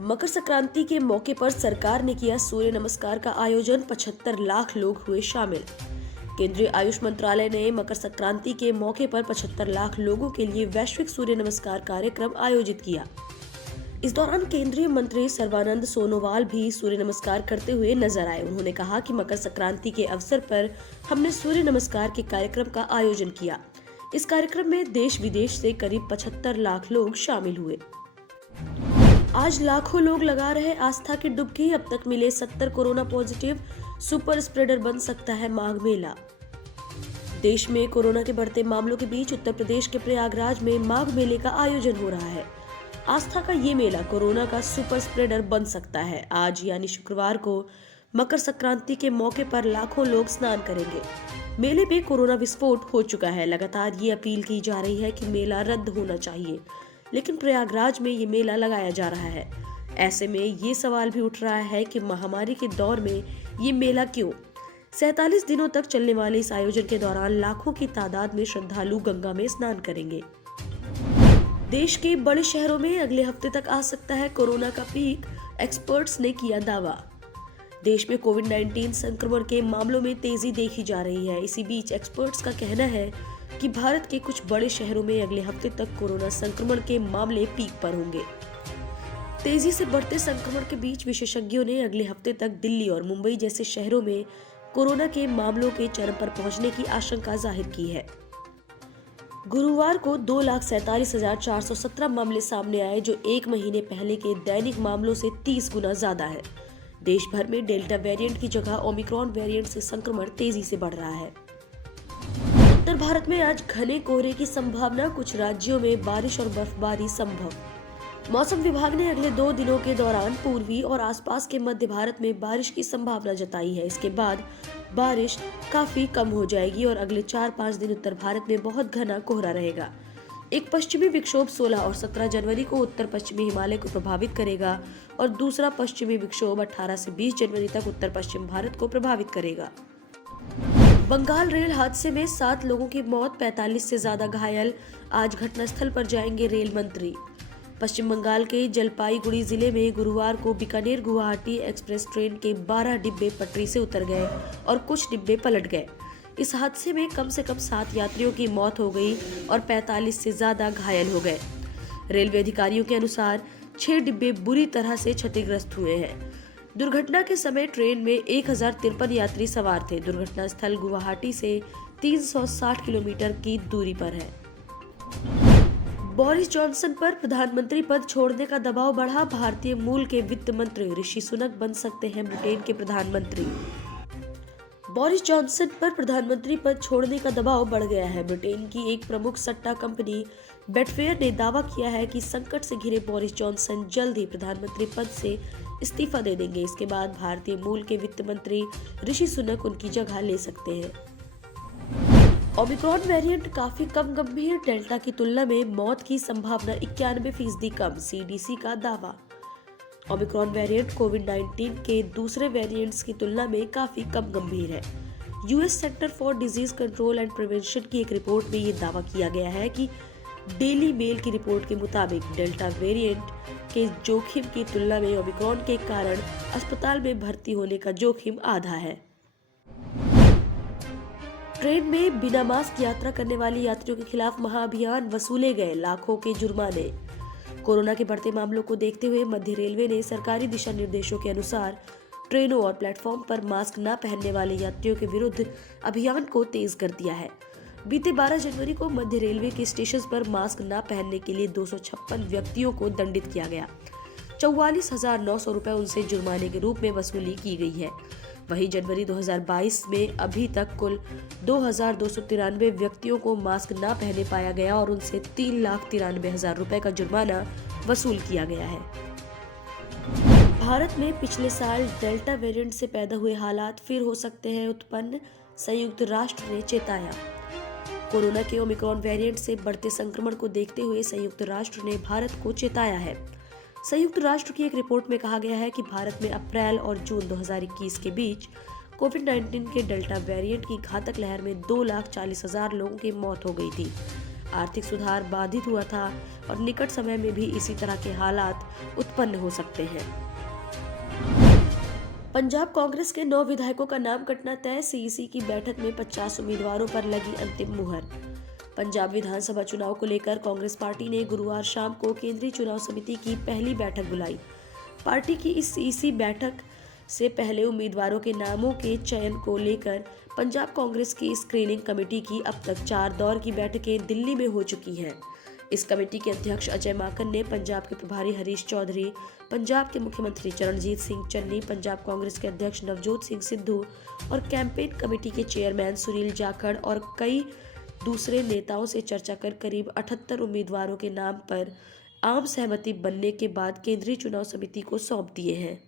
मकर संक्रांति के मौके पर सरकार ने किया सूर्य नमस्कार का आयोजन, 75 लाख लोग हुए शामिल। केंद्रीय आयुष मंत्रालय ने मकर संक्रांति के मौके पर 75 लाख लोगों के लिए वैश्विक सूर्य नमस्कार कार्यक्रम आयोजित किया। इस दौरान केंद्रीय मंत्री सर्बानंद सोनोवाल भी सूर्य नमस्कार करते हुए नजर आए। उन्होंने कहा कि मकर संक्रांति के अवसर पर हमने सूर्य नमस्कार के कार्यक्रम का आयोजन किया। इस कार्यक्रम में देश विदेश से करीब 75 लाख लोग शामिल हुए। आज लाखों लोग लगा रहे आस्था की डुबकी। अब तक मिले 70 कोरोना पॉजिटिव, सुपर स्प्रेडर बन सकता है माघ मेला। देश में कोरोना के बढ़ते मामलों के बीच उत्तर प्रदेश के प्रयागराज में माघ मेले का आयोजन हो रहा है। आस्था का ये मेला कोरोना का सुपर स्प्रेडर बन सकता है। आज यानी शुक्रवार को मकर संक्रांति के मौके पर लाखों लोग स्नान करेंगे। मेले में कोरोना विस्फोट हो चुका है। लगातार ये अपील की जा रही है कि मेला रद्द होना चाहिए, लेकिन प्रयागराज में ये मेला लगाया जा रहा है। ऐसे में ये सवाल भी उठ रहा है कि महामारी के दौर में ये मेला क्यों? 47 दिनों तक चलने वाले इस आयोजन के दौरान लाखों की तादाद में श्रद्धालु गंगा में स्नान करेंगे। देश के बड़े शहरों में अगले हफ्ते तक आ सकता है कोरोना का पीक, एक्सपर्ट्स ने किया दावा। देश में कोविड-19 संक्रमण के मामलों में तेजी देखी जा रही है। इसी बीच एक्सपर्ट्स का कहना है कि भारत के कुछ बड़े शहरों में अगले हफ्ते तक कोरोना संक्रमण के मामले पीक पर होंगे। तेजी से बढ़ते संक्रमण के बीच विशेषज्ञों ने अगले हफ्ते तक दिल्ली और मुंबई जैसे शहरों में कोरोना के मामलों के चरम पर पहुंचने की आशंका जाहिर की है। गुरुवार को 2,47,417 मामले सामने आए, जो एक महीने पहले के दैनिक मामलों से 30 गुना ज्यादा है। देश भर में डेल्टा वेरिएंट की जगह ओमिक्रॉन वेरिएंट से संक्रमण तेजी से बढ़ रहा है। उत्तर भारत में आज घने कोहरे की संभावना, कुछ राज्यों में बारिश और बर्फबारी संभव। मौसम विभाग ने अगले 2 दिनों के दौरान पूर्वी और आसपास के मध्य भारत में बारिश की संभावना जताई है। इसके बाद बारिश काफी कम हो जाएगी और अगले 4-5 दिन उत्तर भारत में बहुत घना कोहरा रहेगा। एक पश्चिमी विक्षोभ 16 और 17 जनवरी को उत्तर पश्चिमी हिमालय को प्रभावित करेगा और दूसरा पश्चिमी विक्षोभ 18 से 20 जनवरी तक उत्तर पश्चिम भारत को प्रभावित करेगा। बंगाल रेल हादसे में 7 लोगों की मौत, 45 से ज्यादा घायल। आज घटनास्थल पर जाएंगे रेल मंत्री। पश्चिम बंगाल के जलपाईगुड़ी जिले में गुरुवार को बीकानेर गुवाहाटी एक्सप्रेस ट्रेन के 12 डिब्बे पटरी से उतर गए और कुछ डिब्बे पलट गए। इस हादसे में कम से कम 7 यात्रियों की मौत हो गई और 45 से ज्यादा घायल हो गए। रेलवे अधिकारियों के अनुसार 6 डिब्बे बुरी तरह से क्षतिग्रस्त हुए हैं। दुर्घटना के समय ट्रेन में 1053 यात्री सवार थे। दुर्घटना स्थल गुवाहाटी से 360 किलोमीटर की दूरी पर है। बोरिस जॉनसन पर प्रधानमंत्री पद छोड़ने का दबाव बढ़ा। भारतीय मूल के वित्त मंत्री ऋषि सुनक बन सकते हैं ब्रिटेन के प्रधानमंत्री। बोरिस जॉनसन पर प्रधानमंत्री पद छोड़ने का दबाव बढ़ गया है। ब्रिटेन की एक प्रमुख सट्टा कंपनी बेटफेयर ने दावा किया है कि संकट से घिरे बोरिस जॉनसन जल्द ही प्रधानमंत्री पद से इस्तीफा दे देंगे। इसके बाद भारतीय मूल के वित्त मंत्री ऋषि सुनक उनकी जगह ले सकते हैं। ओमिक्रॉन वेरिएंट काफी कम गंभीर, डेल्टा की तुलना में मौत की संभावना 91% कम, सीडीसी का दावा। ओमिक्रॉन वेरिएंट कोविड-19 के दूसरे वेरिएंट्स की तुलना में काफी कम गंभीर है। US centre for disease control and prevention की एक रिपोर्ट में ये दावा किया गया है कि डेली मेल की रिपोर्ट के मुताबिक डेल्टा वेरिएंट के जोखिम की तुलना में ओमिक्रॉन के कारण अस्पताल में भर्ती होने का जोखिम आधा है। ट्रेन में बिना मास्क यात्रा करने वाले यात्रियों के खिलाफ महाअभियान, वसूले गए लाखों के जुर्माने। कोरोना के बढ़ते मामलों को देखते हुए मध्य रेलवे ने सरकारी दिशा निर्देशों के अनुसार ट्रेनों और प्लेटफॉर्म पर मास्क न पहनने वाले यात्रियों के विरुद्ध अभियान को तेज कर दिया है। बीते 12 जनवरी को मध्य रेलवे के स्टेशन पर मास्क न पहनने के लिए 256 व्यक्तियों को दंडित किया गया। 44,900 रुपए उनसे जुर्माने के रूप में वसूली की गई है। वहीं जनवरी 2022 में अभी तक कुल 2,293 व्यक्तियों को मास्क न पहने पाया गया और उनसे 3,93,000 रुपए का जुर्माना वसूल किया गया है। भारत में पिछले साल डेल्टा वेरिएंट से पैदा हुए हालात फिर हो सकते हैं उत्पन्न, संयुक्त राष्ट्र ने चेताया। कोरोना के ओमिक्रॉन वेरिएंट से बढ़ते संक्रमण को देखते हुए संयुक्त राष्ट्र ने भारत को चेताया है। संयुक्त राष्ट्र की एक रिपोर्ट में कहा गया है कि भारत में अप्रैल और जून 2021 के बीच कोविड-19 के डेल्टा वेरिएंट की घातक लहर में 2,40,000 लोगों की मौत हो गई थी। आर्थिक सुधार बाधित हुआ था और निकट समय में भी इसी तरह के हालात उत्पन्न हो सकते हैं। पंजाब कांग्रेस के 9 विधायकों का नाम कटना तय, सीईसी की बैठक में 50 उम्मीदवारों पर लगी अंतिम मुहर। पंजाब विधानसभा चुनाव को लेकर कांग्रेस पार्टी ने गुरुवार शाम को केंद्रीय चुनाव समिति की पहली बैठक बुलाई। पार्टी की इस सीईसी बैठक से पहले उम्मीदवारों के नामों के चयन को लेकर पंजाब कांग्रेस की स्क्रीनिंग कमेटी की अब तक 4 दौर की बैठकें दिल्ली में हो चुकी हैं। इस कमेटी के अध्यक्ष अजय माकन ने पंजाब के प्रभारी हरीश चौधरी, पंजाब के मुख्यमंत्री चरणजीत सिंह चन्नी, पंजाब कांग्रेस के अध्यक्ष नवजोत सिंह सिद्धू और कैंपेन कमेटी के चेयरमैन सुनील जाखड़ और कई दूसरे नेताओं से चर्चा कर करीब 78 उम्मीदवारों के नाम पर आम सहमति बनने के बाद केंद्रीय चुनाव समिति को सौंप दिए हैं।